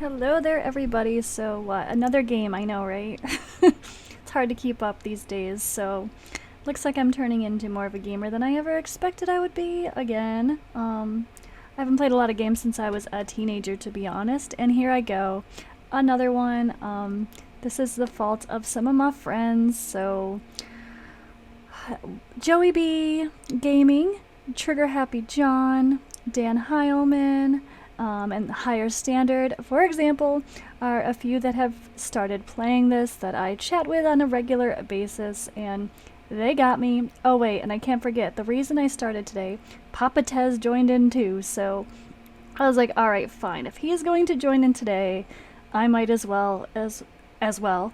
Hello there, everybody. So, another game, I know, right? It's hard to keep up these days, so looks like I'm turning into more of a gamer than I ever expected I would be again. I haven't played a lot of games since I was a teenager, to be honest, and here I go. Another one. This is the fault of some of my friends, so Joey B Gaming, Trigger Happy John, Dan Heilman, and Higher Standard, for example, are a few that have started playing this that I chat with on a regular basis, and they got me. Oh wait, and I can't forget, the reason I started today, Papa Tez joined in too, so I was like, alright, fine. If he's going to join in today, I might as well as well.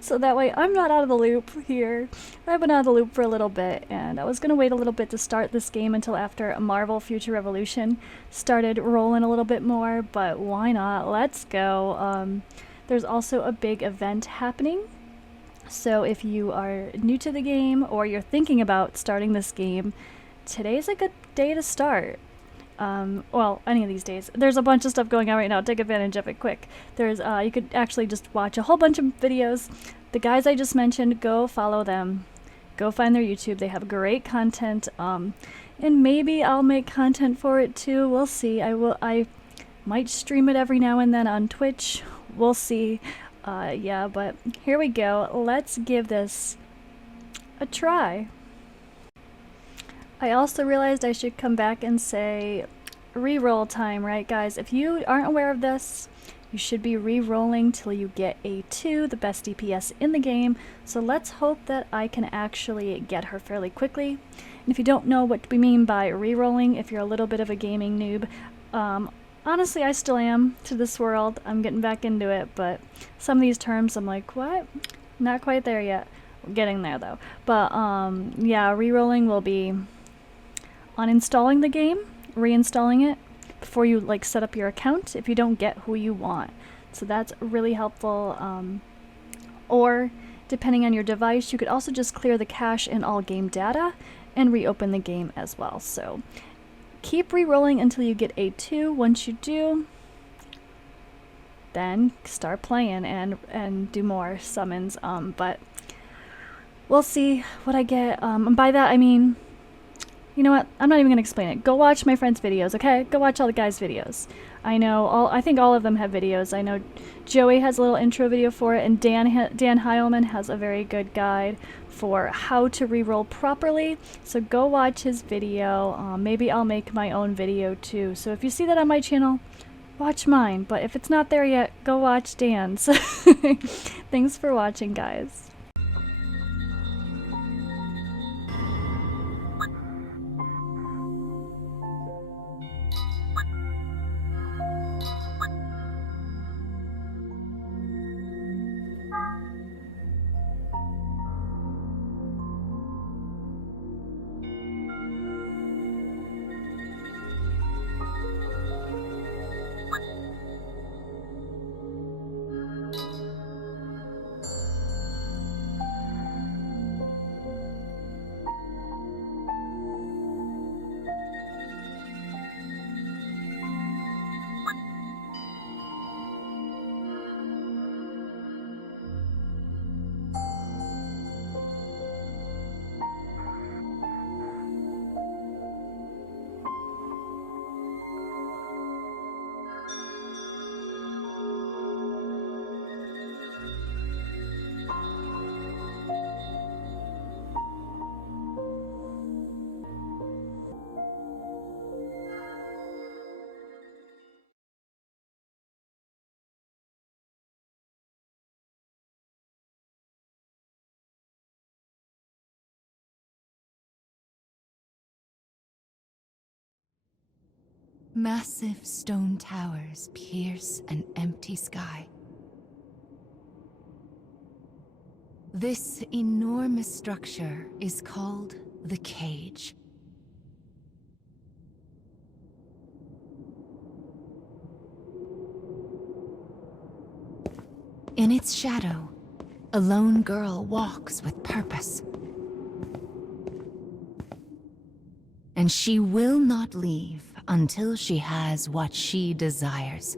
So that way I'm not out of the loop here. I've been out of the loop for a little bit, and I was going to wait a little bit to start this game until after Marvel Future Revolution started rolling a little bit more, but why not? Let's go. There's also a big event happening, so if you are new to the game or you're thinking about starting this game, today's a good day to start. Well, any of these days. There's a bunch of stuff going on right now. Take advantage of it quick. There's, you could actually just watch a whole bunch of videos. The guys I just mentioned, go follow them. Go find their YouTube. They have great content. And maybe I'll make content for it too. We'll see. I might stream it every now and then on Twitch. We'll see. Yeah, but here we go. Let's give this a try. I also realized I should come back and say reroll time, right guys? If you aren't aware of this, you should be re-rolling till you get a 2, the best DPS in the game. So let's hope that I can actually get her fairly quickly. And if you don't know what we mean by re-rolling, if you're a little bit of a gaming noob, honestly I still am to this world. I'm getting back into it, but some of these terms I'm like, what? Not quite there yet. We're getting there though. But yeah, re-rolling will be uninstalling the game, reinstalling it before you like set up your account if you don't get who you want. So that's really helpful. Or depending on your device, you could also just clear the cache in all game data and reopen the game as well. So keep re-rolling until you get a 2. Once you do, then start playing and do more summons. But we'll see what I get. And by that I mean, you know what? I'm not even going to explain it. Go watch my friends' videos, okay? Go watch all the guys' videos. I think all of them have videos. I know Joey has a little intro video for it, and Dan Heilman has a very good guide for how to reroll properly. So go watch his video. Maybe I'll make my own video too. So if you see that on my channel, watch mine. But if it's not there yet, go watch Dan's. Thanks for watching, guys. Massive stone towers pierce an empty sky. This enormous structure is called the Cage. In its shadow, a lone girl walks with purpose. And she will not leave until she has what she desires.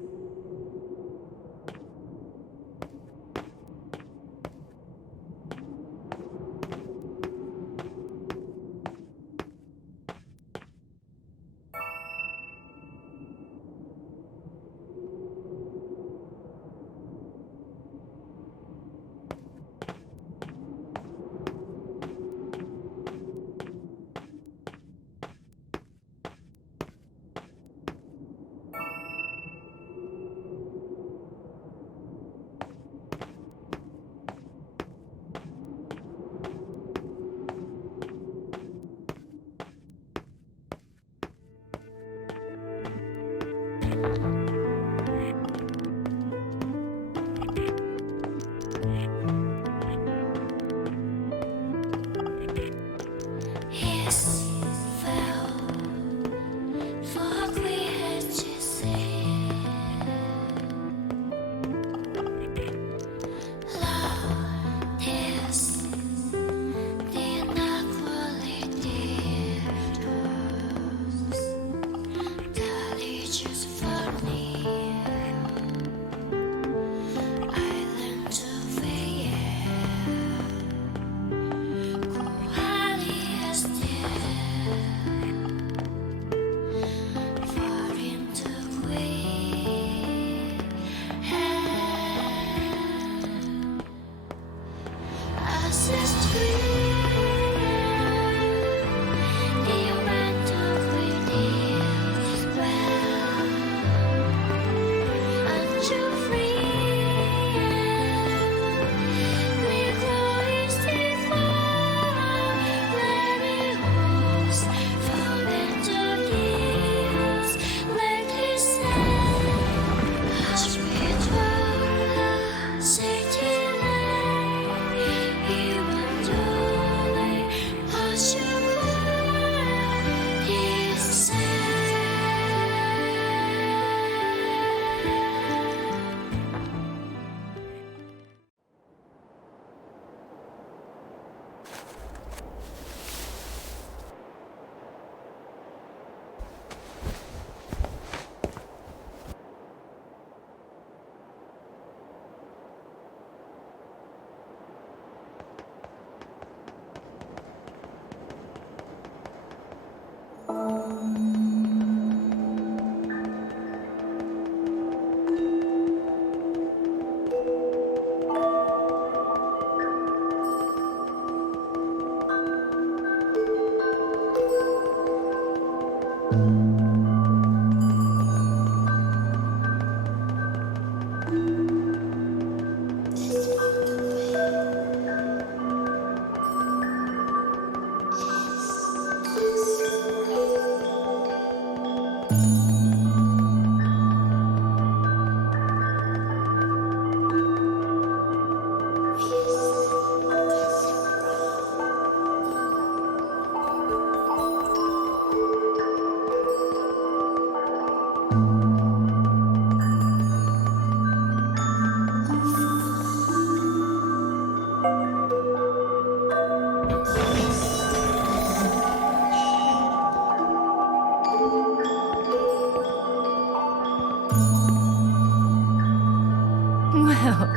Well,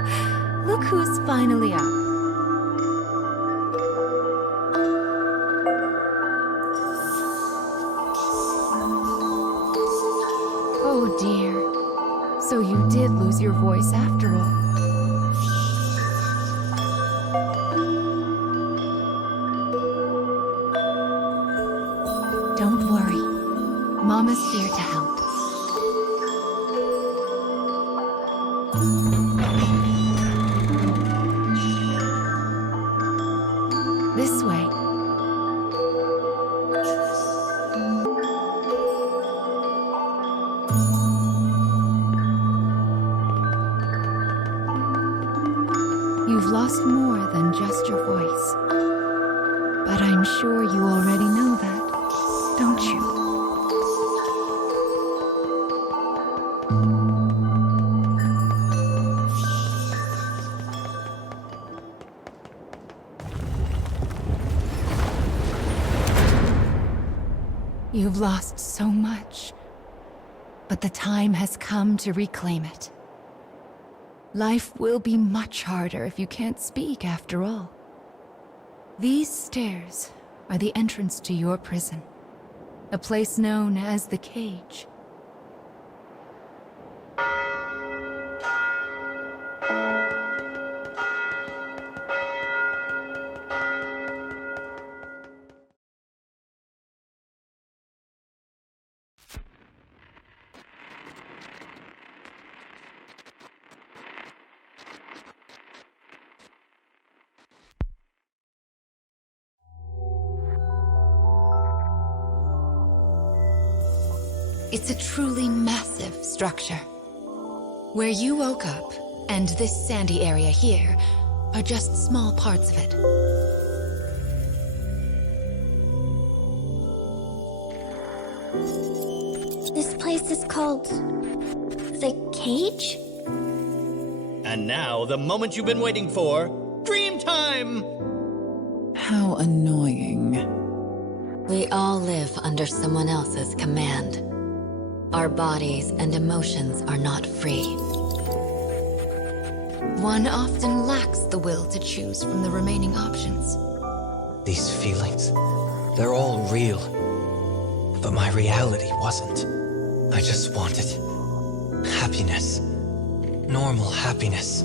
look who's finally up. Oh dear. So you did lose your voice after all. Don't worry. Mama's here to help. This way. You've lost more than just your voice. But I'm sure you already know that, don't you? You've lost so much, but the time has come to reclaim it. Life will be much harder if you can't speak after all. These stairs are the entrance to your prison, a place known as the Cage. It's a truly massive structure. Where you woke up, and this sandy area here, are just small parts of it. This place is called... the Cage? And now, the moment you've been waiting for, dream time! How annoying. We all live under someone else's command. Our bodies and emotions are not free. One often lacks the will to choose from the remaining options. These feelings, they're all real. But my reality wasn't. I just wanted happiness. Normal happiness.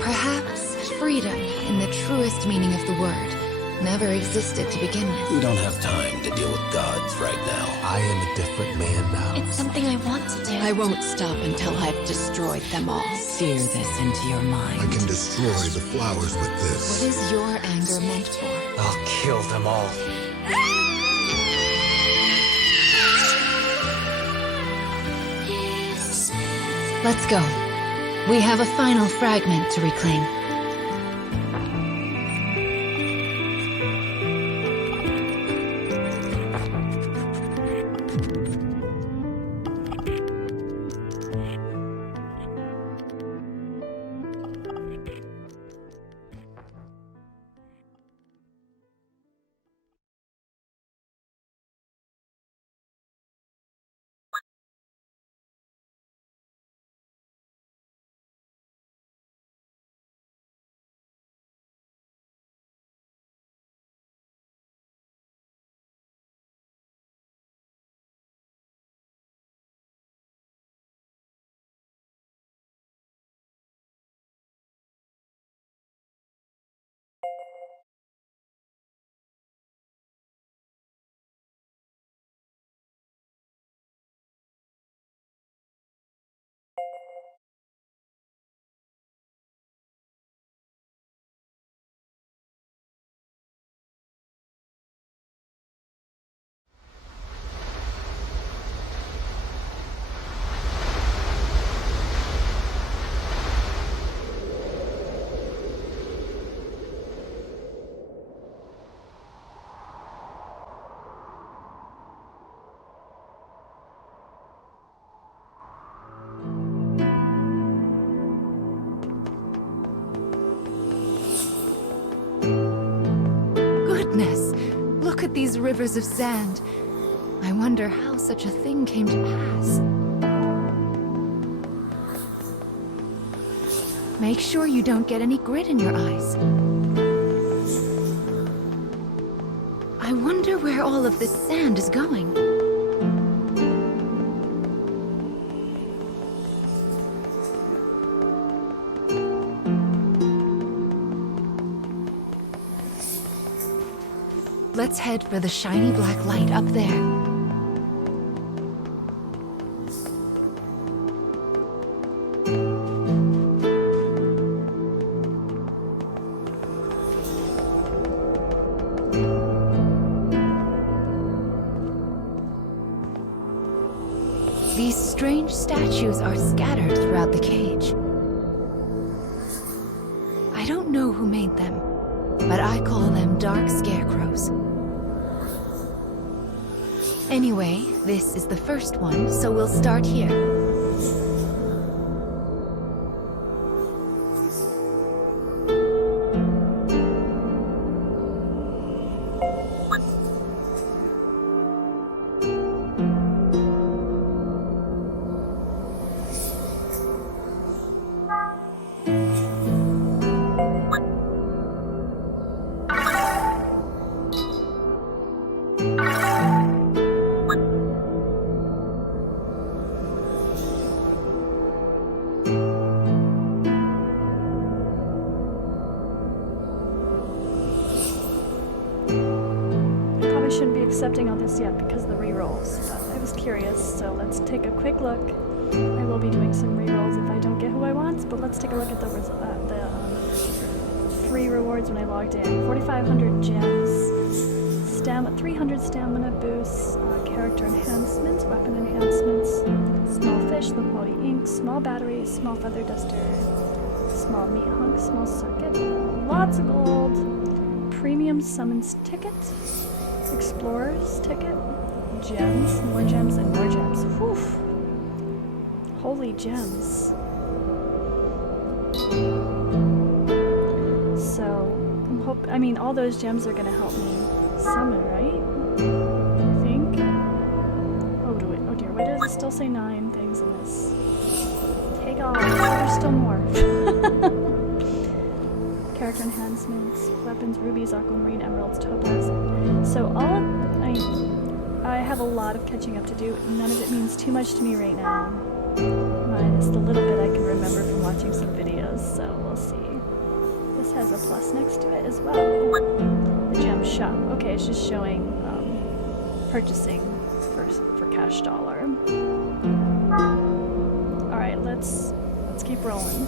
Perhaps freedom, in the truest meaning of the word, never existed to begin We with. don't have time to deal with gods right now. I am a different man now. It's something I want to do. I won't stop until I've destroyed them all. Sear this into your mind. I can destroy the flowers with What this. is your anger meant for? I'll kill them all. Let's go. We have a final fragment to reclaim. goodness! Look at these rivers of sand. I wonder how such a thing came to pass. Make sure you don't get any grit in your eyes. I wonder where all of this sand is going. Let's head for the shiny black light up there. These strange statues are scattered throughout the cage. I don't know who made them, but I call them dark scarecrows. Anyway, this is the first one, so we'll start here. Shouldn't be accepting all this yet because of the rerolls, but I was curious, so let's take a quick look. I will be doing some rerolls if I don't get who I want, but let's take a look at the free rewards when I logged in. 4,500 gems, 300 stamina boosts, character enhancements, weapon enhancements, small fish, low quality ink, small battery, small feather duster, small meat hunk, small circuit, lots of gold, premium summons ticket, explorer's ticket, gems, more gems, and more gems. Whew. Holy gems. So, I mean, all those gems are gonna help me summon, right? I think. Oh dear, why does it still say 9 things in this? Take off. There's still more. Character enhancements, weapons, rubies, aquamarine, emeralds, topaz. So I have a lot of catching up to do. None of it means too much to me right now. Minus the little bit I can remember from watching some videos, so we'll see. This has a plus next to it as well. The gem shop. Okay, it's just showing purchasing for cash dollar. Alright, let's keep rolling.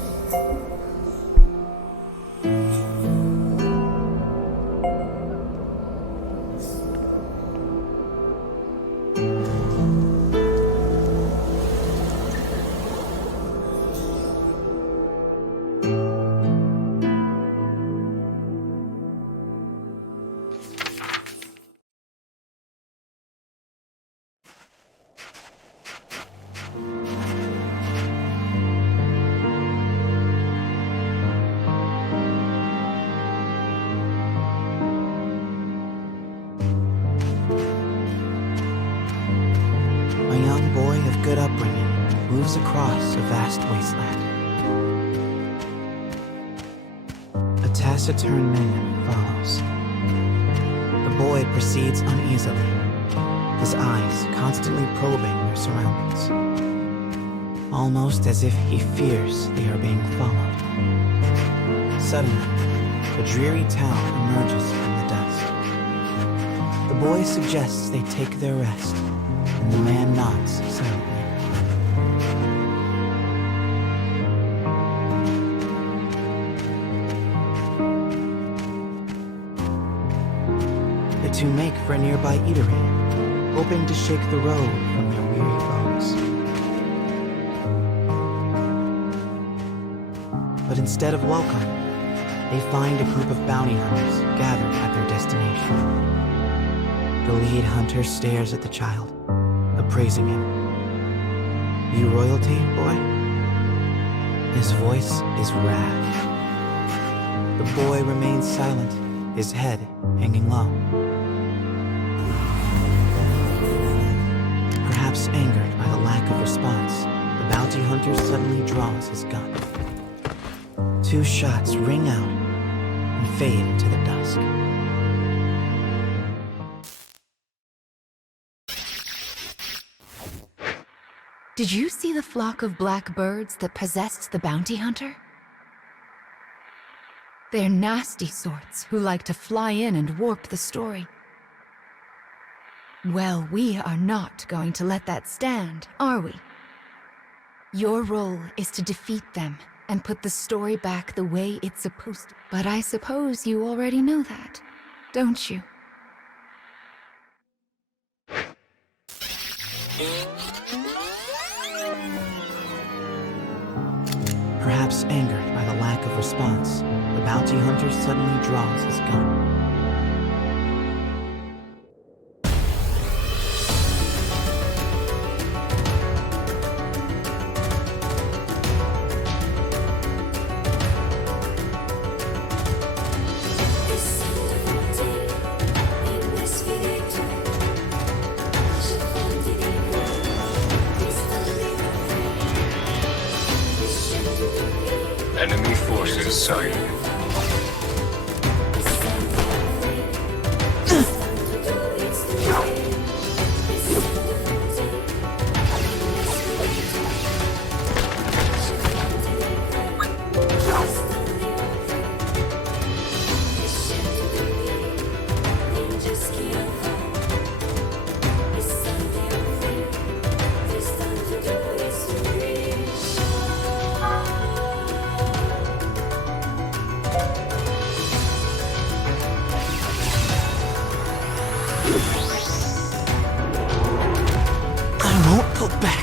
Good upbringing moves across a vast wasteland. A taciturn man follows. The boy proceeds uneasily, his eyes constantly probing their surroundings, almost as if he fears they are being followed. Suddenly, a dreary town emerges from the dust. The boy suggests they take their rest, and the man nods silently. The two make for a nearby eatery, hoping to shake the road from their weary bones. But instead of welcome, they find a group of bounty hunters gathered at their destination. The lead hunter stares at the child, appraising him. You royalty, boy? His voice is wrath. The boy remains silent, his head hanging low. Perhaps angered by the lack of response, the bounty hunter suddenly draws his gun. 2 shots ring out and fade into the dusk. Did you see the flock of black birds that possessed the bounty hunter? They're nasty sorts who like to fly in and warp the story. Well, we are not going to let that stand, are we? Your role is to defeat them and put the story back the way it's supposed to. But I suppose you already know that, don't you? Perhaps angered by the lack of response, the bounty hunter suddenly draws his gun. Enemy forces sighted. I won't go back.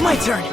My turn!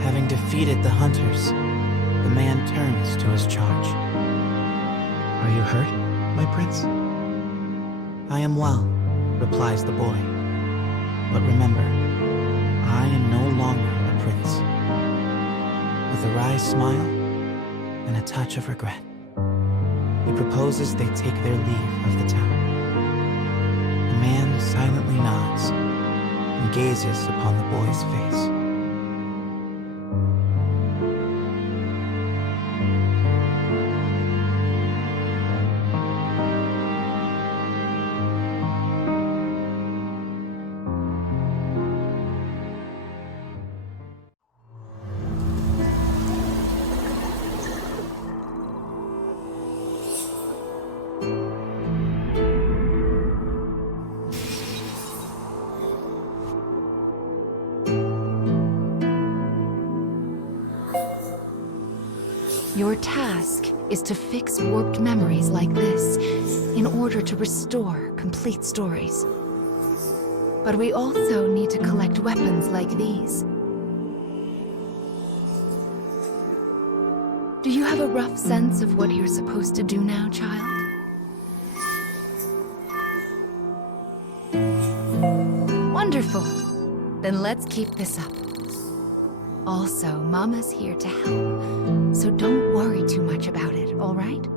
Having defeated the hunters, the man turns to his charge. Are you hurt, my prince? I am well, replies the boy. But remember, I am no longer a prince. With a wry smile and a touch of regret, he proposes they take their leave of the town. The man silently nods and gazes upon the boy's face. Your task is to fix warped memories like this in order to restore complete stories. But we also need to collect weapons like these. Do you have a rough sense of what you're supposed to do now, child? Wonderful. Then let's keep this up. Also, Mama's here to help, so don't worry too much about it, all right?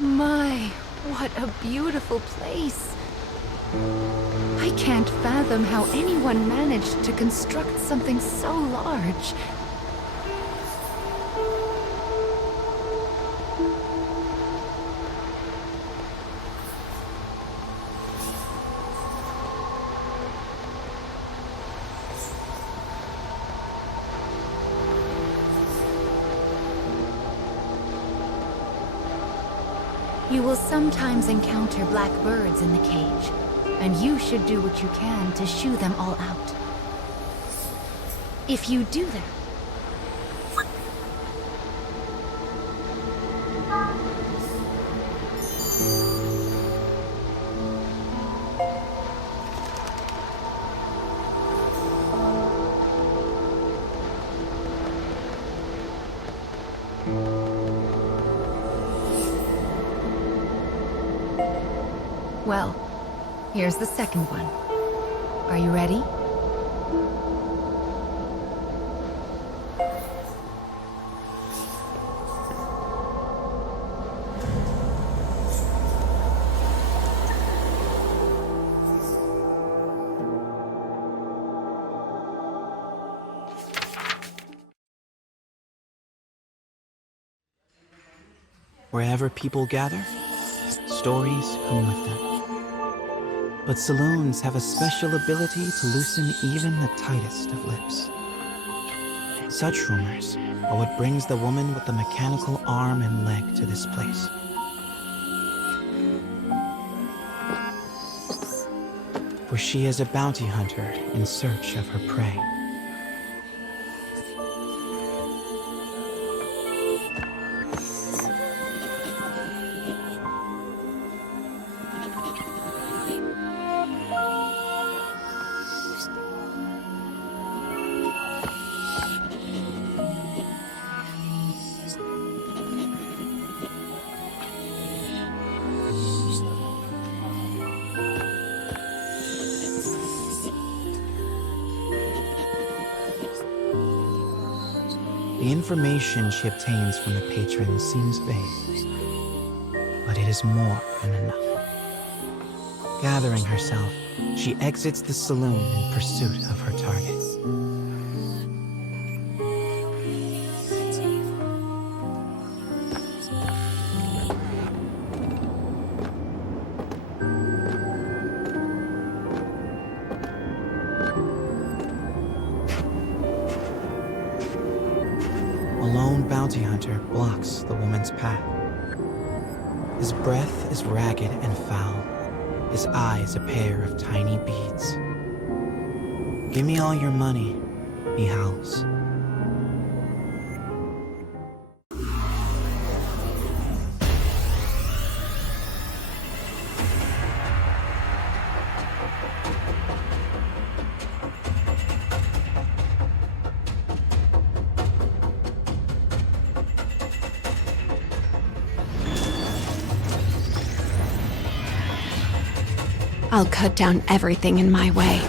My, what a beautiful place. I can't fathom how anyone managed to construct something so large. You will sometimes encounter black birds in the cage, and you should do what you can to shoo them all out. If you do that, well, here's the second one. Are you ready? Wherever people gather, stories come with them. But saloons have a special ability to loosen even the tightest of lips. Such rumors are what brings the woman with the mechanical arm and leg to this place. For she is a bounty hunter in search of her prey. The information she obtains from the patrons seems vague, but it is more than enough. Gathering herself, she exits the saloon in pursuit of her target. A lone bounty hunter blocks the woman's path. His breath is ragged and foul, his eyes a pair of tiny beads. "Give me all your money," he howls. I'll cut down everything in my way.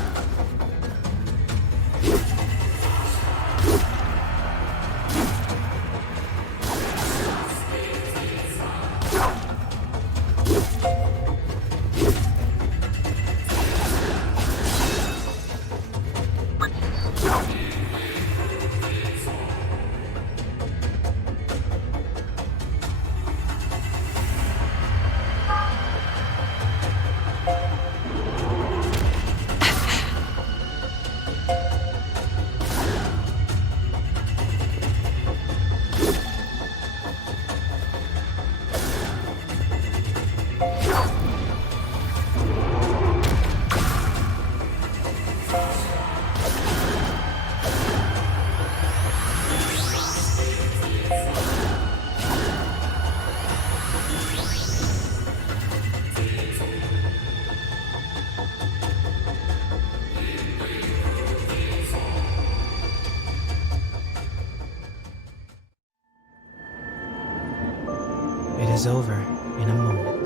It is over in a moment.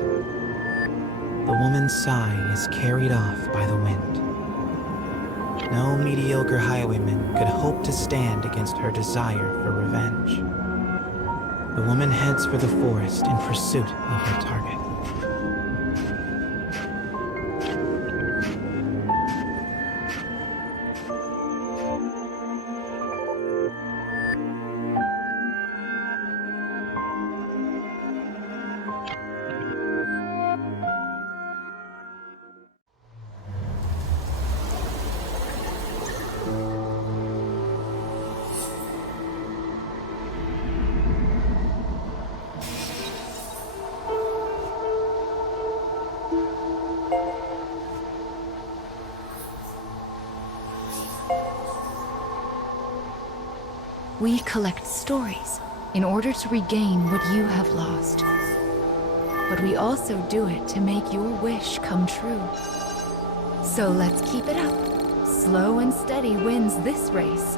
The woman's sigh is carried off by the wind. No mediocre highwayman could hope to stand against her desire for revenge. The woman heads for the forest in pursuit of her target. We collect stories in order to regain what you have lost. But we also do it to make your wish come true. So let's keep it up. Slow and steady wins this race.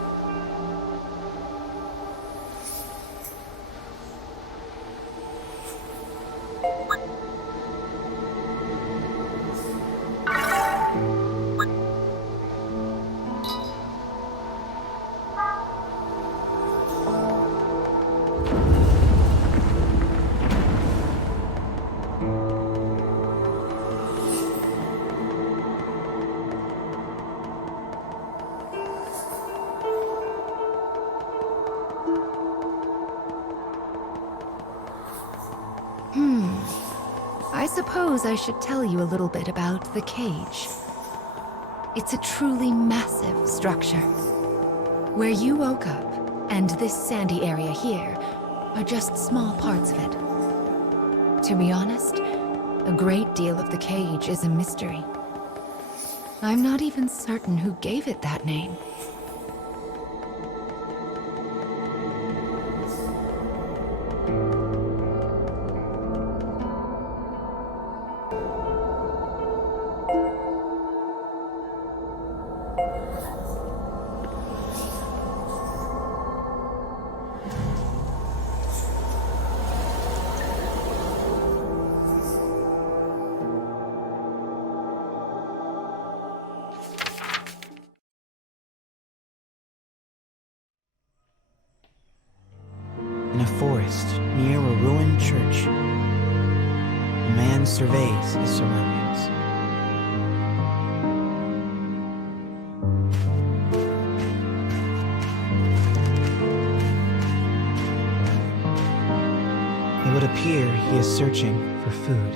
I suppose I should tell you a little bit about the cage. It's a truly massive structure. Where you woke up, and this sandy area here, are just small parts of it. To be honest, a great deal of the cage is a mystery. I'm not even certain who gave it that name. In a forest near a ruined church, a man surveys his surroundings. It would appear he is searching for food.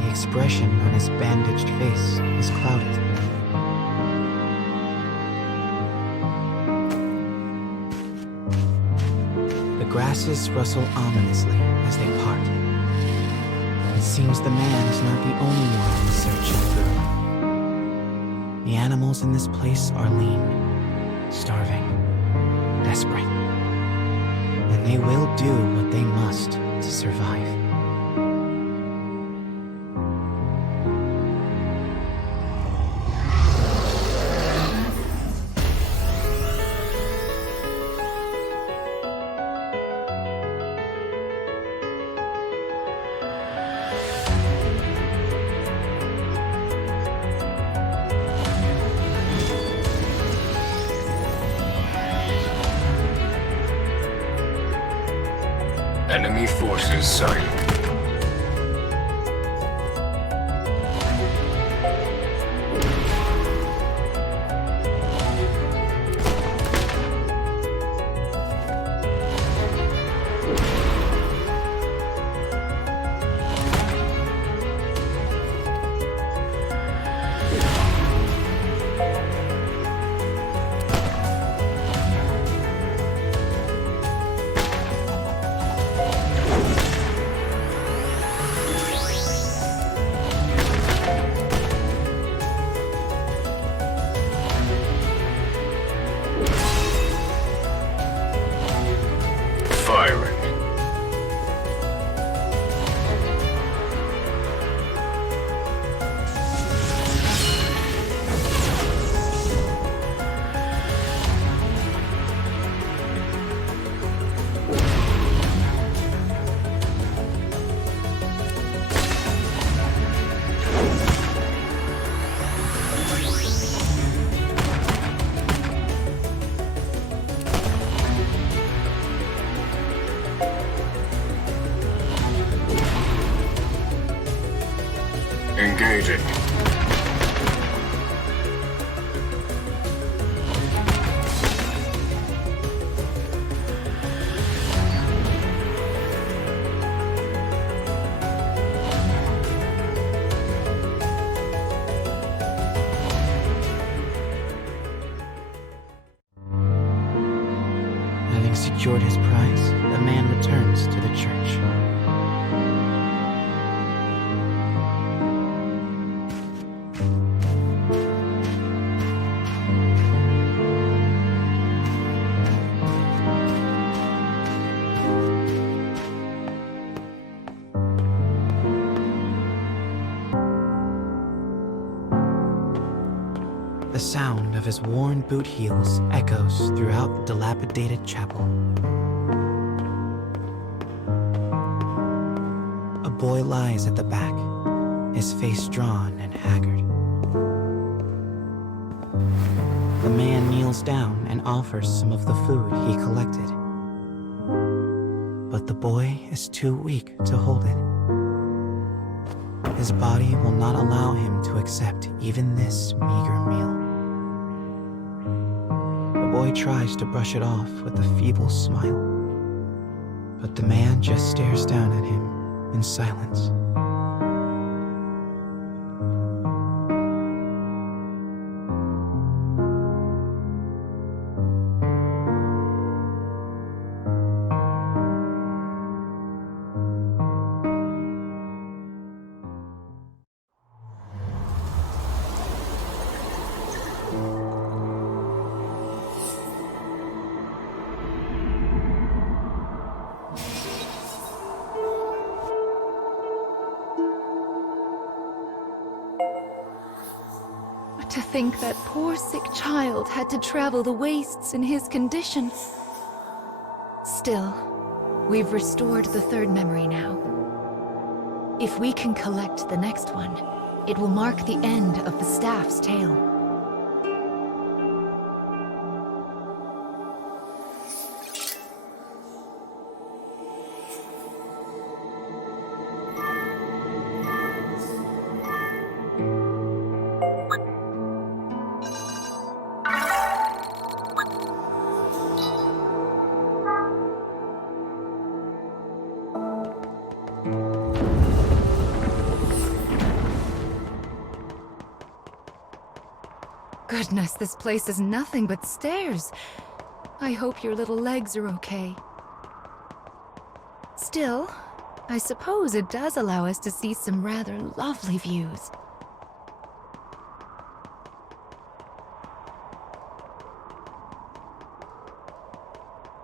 The expression on his bandaged face is clouded. The grasses rustle ominously as they part. It seems the man is not the only one searching food. The animals in this place are lean, starving, desperate. And they will do what they must to survive. Enemy forces sighted. Engaging. Having secured his prize, the man returns to the church. The sound of his worn boot heels echoes throughout the dilapidated chapel. A boy lies at the back, his face drawn and haggard. The man kneels down and offers some of the food he collected. But the boy is too weak to hold it. His body will not allow him to accept even this meager meal. The boy tries to brush it off with a feeble smile, but the man just stares down at him in silence. To think that poor sick child had to travel the wastes in his condition. Still, we've restored the third memory now. If we can collect the next one, it will mark the end of the staff's tale. Goodness, this place is nothing but stairs. I hope your little legs are okay. Still, I suppose it does allow us to see some rather lovely views.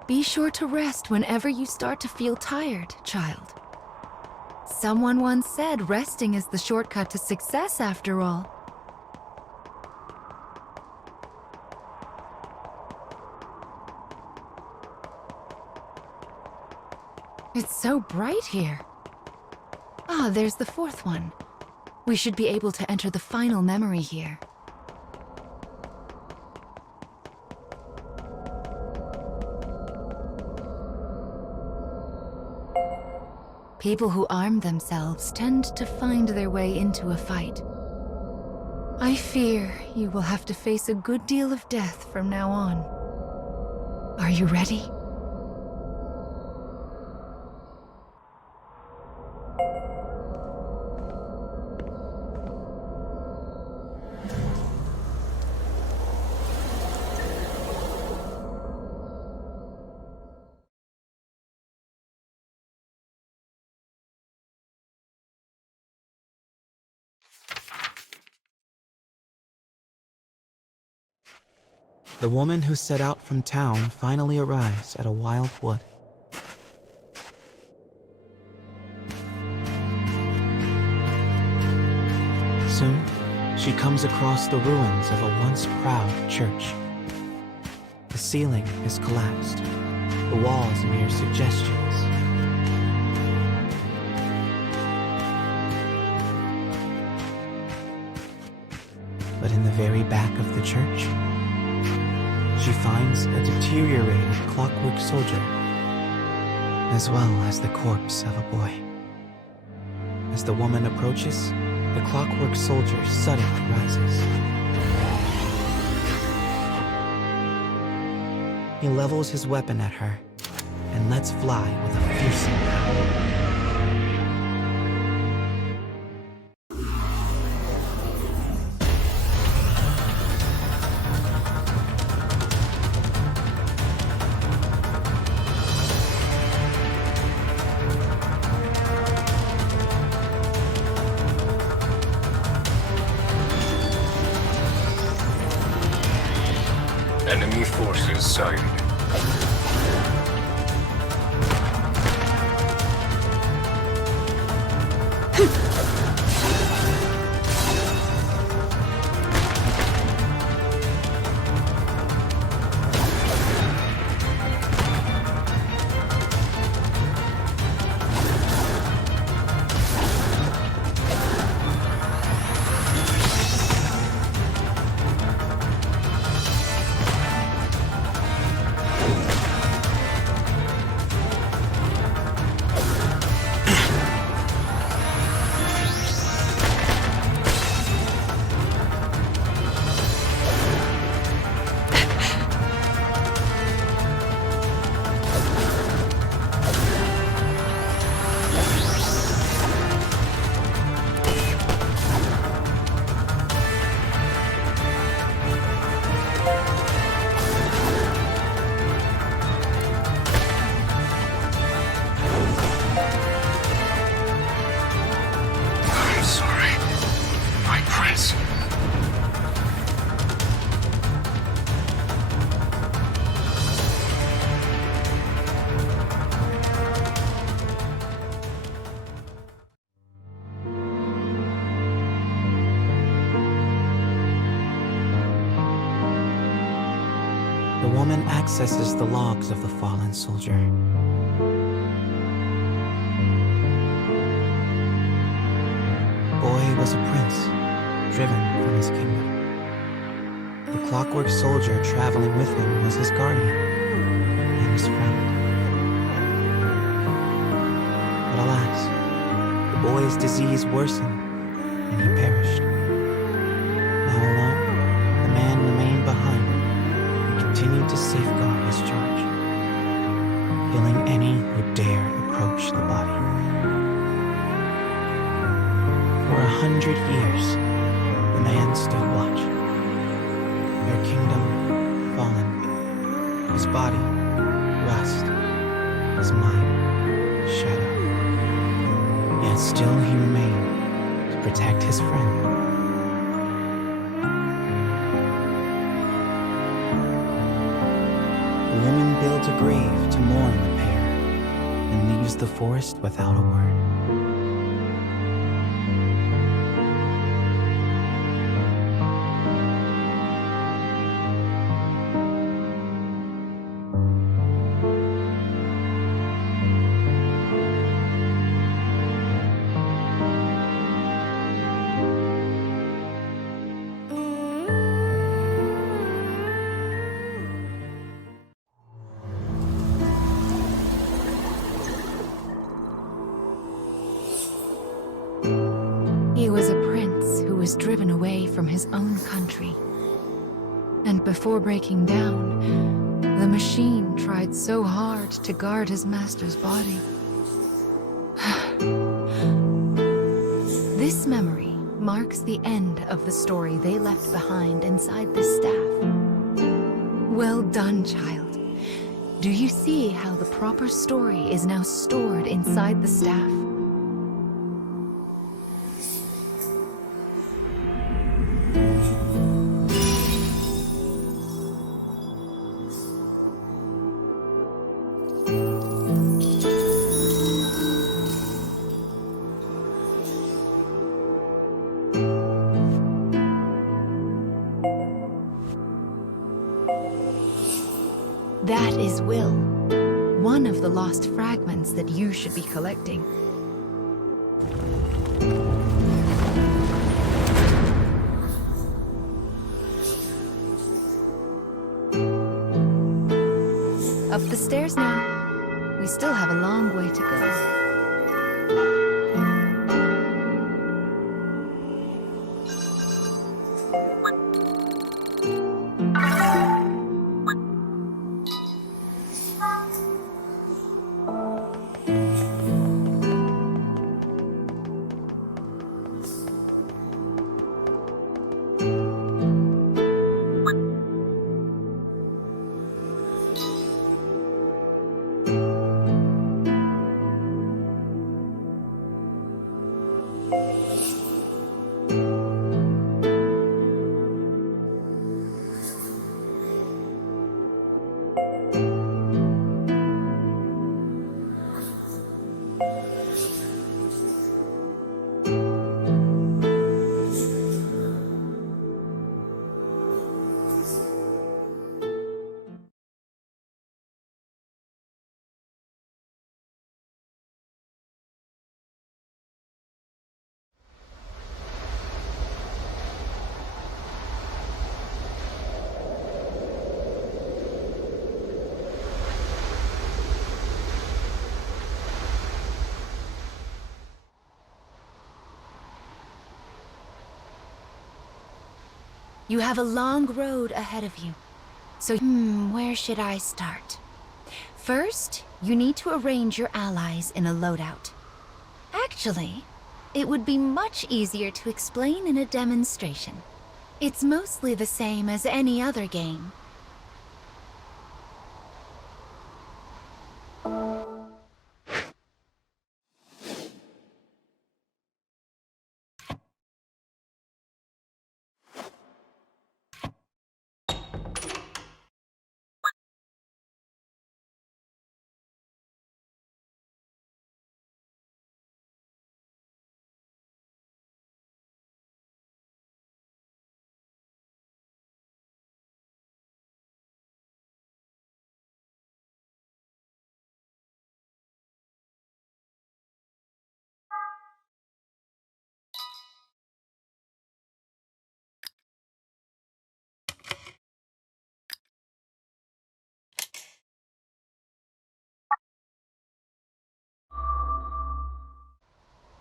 Be sure to rest whenever you start to feel tired, child. Someone once said resting is the shortcut to success, after all. It's so bright here. Ah, there's the fourth one. We should be able to enter the final memory here. People who arm themselves tend to find their way into a fight. I fear you will have to face a good deal of death from now on. Are you ready? The woman who set out from town finally arrives at a wild wood. Soon, she comes across the ruins of a once proud church. The ceiling is collapsed, the walls mere suggestions. But in the very back of the church, she finds a deteriorated clockwork soldier, as well as the corpse of a boy. As the woman approaches, The clockwork soldier suddenly rises. He levels his weapon at her and lets fly with a fearsome howl. Enemy forces sighted. I'm sorry, my prince. The woman accesses the logs of the fallen soldier. Boy was a prince, driven from his kingdom. The clockwork soldier traveling with him was his guardian and his friend. But alas, the boy's disease worsened and he perished. Now alone, the man remained behind and continued to safeguard his charge, killing any who dared approach the body. For 100 years, the man stood watch. Their kingdom fallen, his body rust, his mind shadow. Yet still he remained to protect his friend. The woman builds a grave to mourn the pair and leaves the forest without a word. He was a prince who was driven away from his own country. And before breaking down, the machine tried so hard to guard his master's body. This memory marks the end of the story they left behind inside this staff. Well done, child. Do you see how the proper story is now stored inside the staff? That is Will, one of the lost fragments that you should be collecting. Up the stairs now. We still have a long way to go. You have a long road ahead of you. So, where should I start? First, you need to arrange your allies in a loadout. Actually, it would be much easier to explain in a demonstration. It's mostly the same as any other game.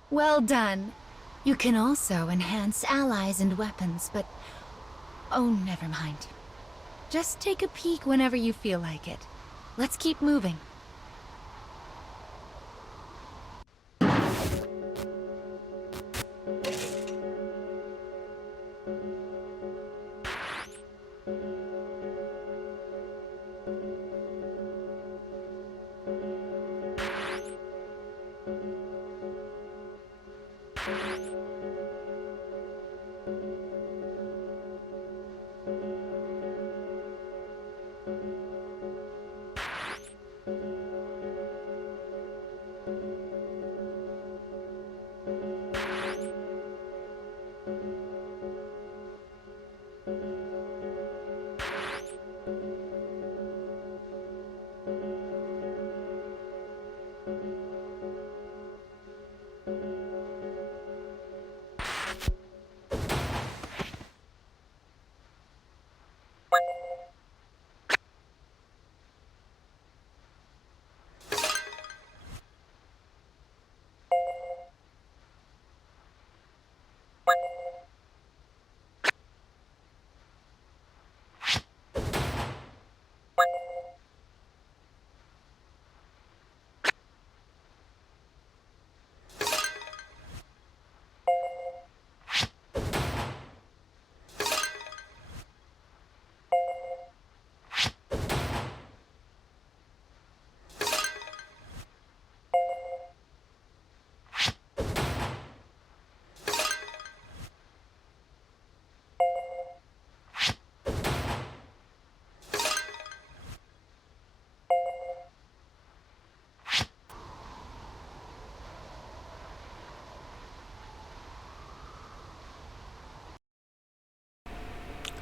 Well done. You can also enhance allies and weapons, but... oh, never mind. Just take a peek whenever you feel like it. Let's keep moving.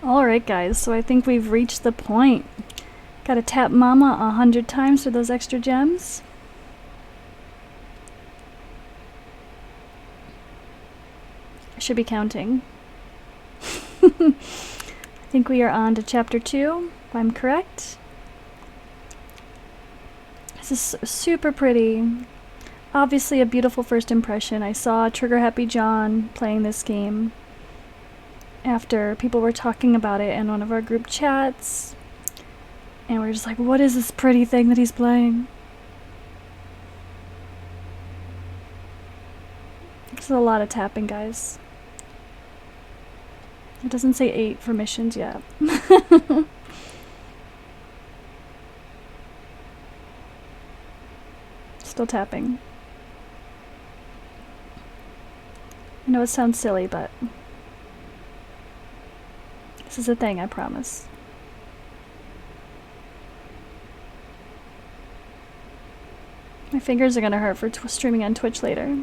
Alright guys, so I think we've reached the point. Gotta tap Mama 100 times for those extra gems. I should be counting. I think we are on to chapter 2, if I'm correct. This is super pretty. Obviously a beautiful first impression. I saw Trigger Happy John playing this game after people were talking about it in one of our group chats. And we're just like, what is this pretty thing that he's playing? This is a lot of tapping, guys. It doesn't say 8 for missions yet. Still tapping. I know it sounds silly, but this is a thing, I promise. My fingers are gonna hurt for streaming on Twitch later.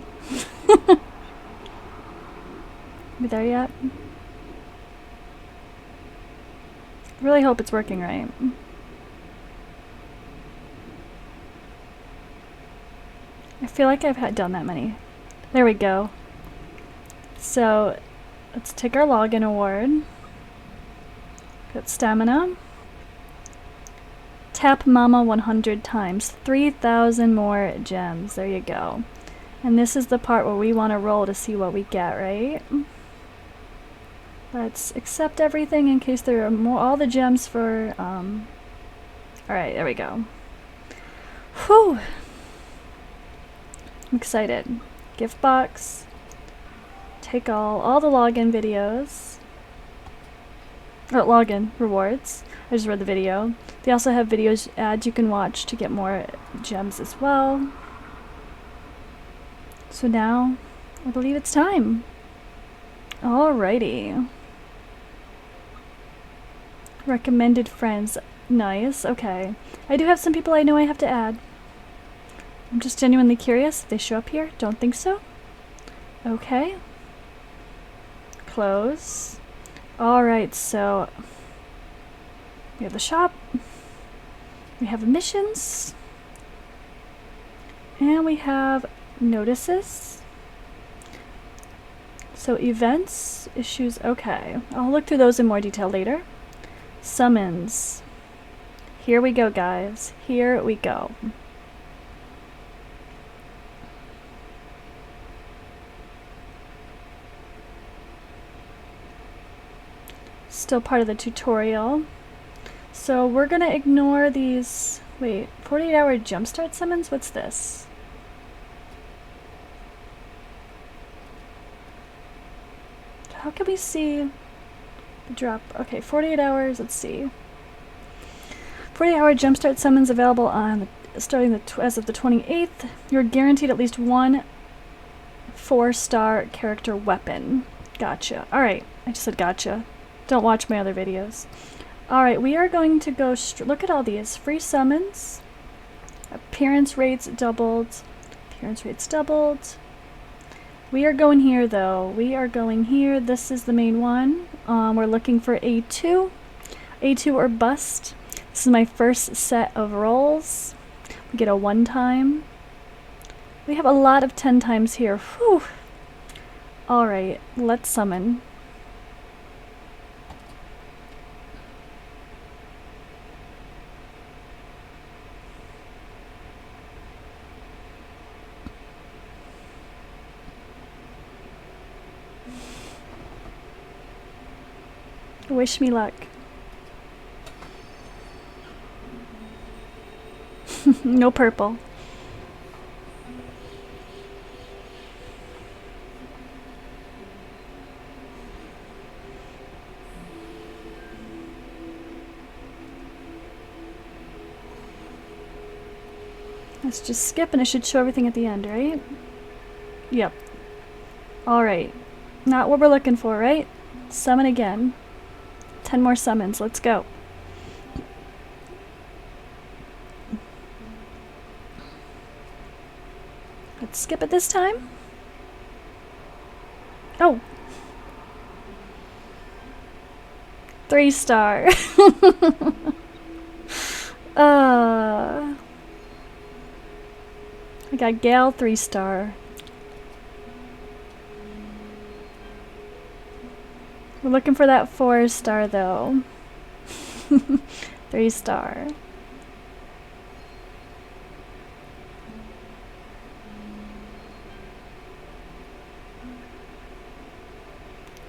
We there yet? Really hope it's working right. I feel like I've done that many. There we go. So let's take our login award. Got stamina. Tap Mama 100 times. 3,000 more gems. There you go. And this is the part where we want to roll to see what we get, right? Let's accept everything in case there are more. All the gems for. Alright, there we go. Whew! I'm excited. Gift box. Take all the login videos. Or login rewards. I just read the video. They also have videos ads you can watch to get more gems as well. So now, I believe it's time. Alrighty. Recommended friends. Nice, okay. I do have some people I know I have to add. I'm just genuinely curious if they show up here. Don't think so. Okay. Close. Alright, so we have the shop. We have missions. And we have notices. So events, issues, okay. I'll look through those in more detail later. Summons. Here we go, guys. Here we go. Still part of the tutorial. So we're gonna ignore these, wait, 48-hour jumpstart summons? What's this? How can we see the drop? Okay, 48 hours, let's see. 48-hour jumpstart summons available on starting as of the 28th. You're guaranteed at least one 4-star character weapon. Gotcha. Alright, I just said gotcha. Don't watch my other videos. Alright, we are going to go look at all these. Free summons. Appearance rates doubled. Appearance rates doubled. We are going here though. We are going here. This is the main one. We're looking for A2. A2 or bust. This is my first set of rolls. We get a 1 time. We have a lot of 10 times here. Whew. Alright, let's summon. Wish me luck. No purple. Let's just skip and it should show everything at the end, right? Yep. Alright. Not what we're looking for, right? Summon again. 10 more summons. Let's go. Let's skip it this time. Oh. 3-star. I got Gal 3-star. We're looking for that 4-star though. 3-star.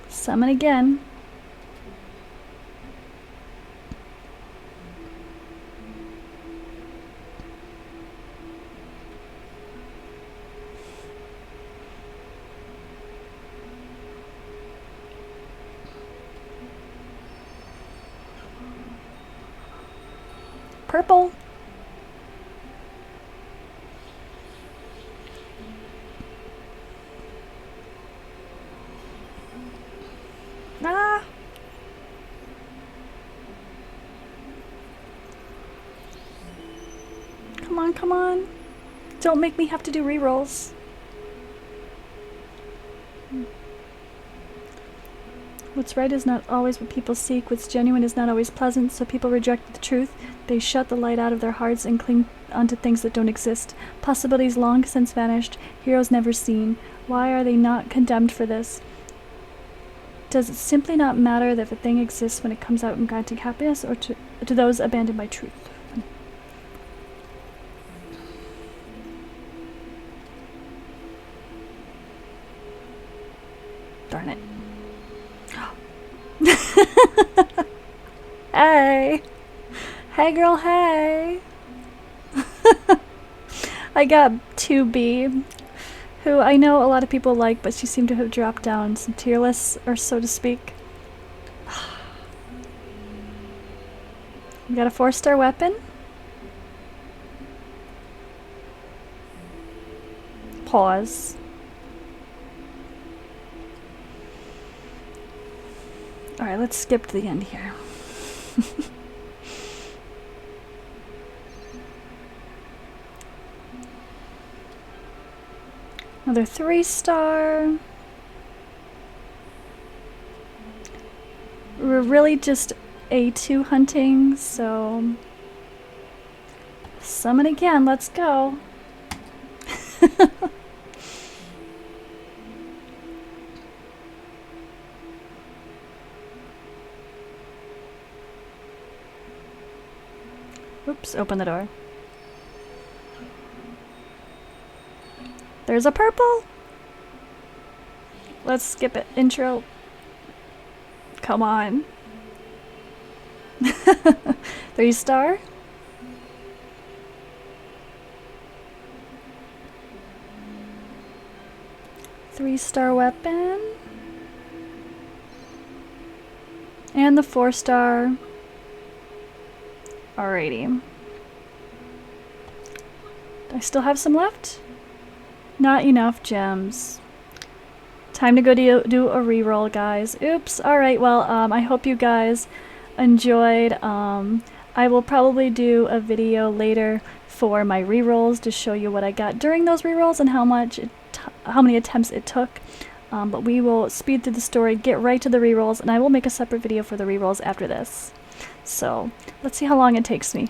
Summon again. Purple. Ah. Come on, come on. Don't make me have to do rerolls. What's right is not always what people seek. What's genuine is not always pleasant, so people reject the truth. They shut the light out of their hearts and cling onto things that don't exist. Possibilities long since vanished. Heroes never seen. Why are they not condemned for this? Does it simply not matter that if a thing exists when it comes out and granting happiness, or to those abandoned by truth? Darn it. Hey! Hey girl, hey! I got 2B, who I know a lot of people like, but she seemed to have dropped down some tier lists, or so to speak. We got a 4-star weapon. Pause. Alright, let's skip to the end here. Another 3-star. We're really just A2 hunting, so summon again, let's go. Oops, open the door. There's a purple! Let's skip it. Intro. Come on. 3-star. Three-star weapon. And the 4-star. Alrighty. Do I still have some left? Not enough gems. Time to go do a reroll, guys. Oops. Alright, well, I hope you guys enjoyed. I will probably do a video later for my rerolls to show you what I got during those rerolls and how many attempts it took. But we will speed through the story, get right to the rerolls, and I will make a separate video for the rerolls after this. So, let's see how long it takes me.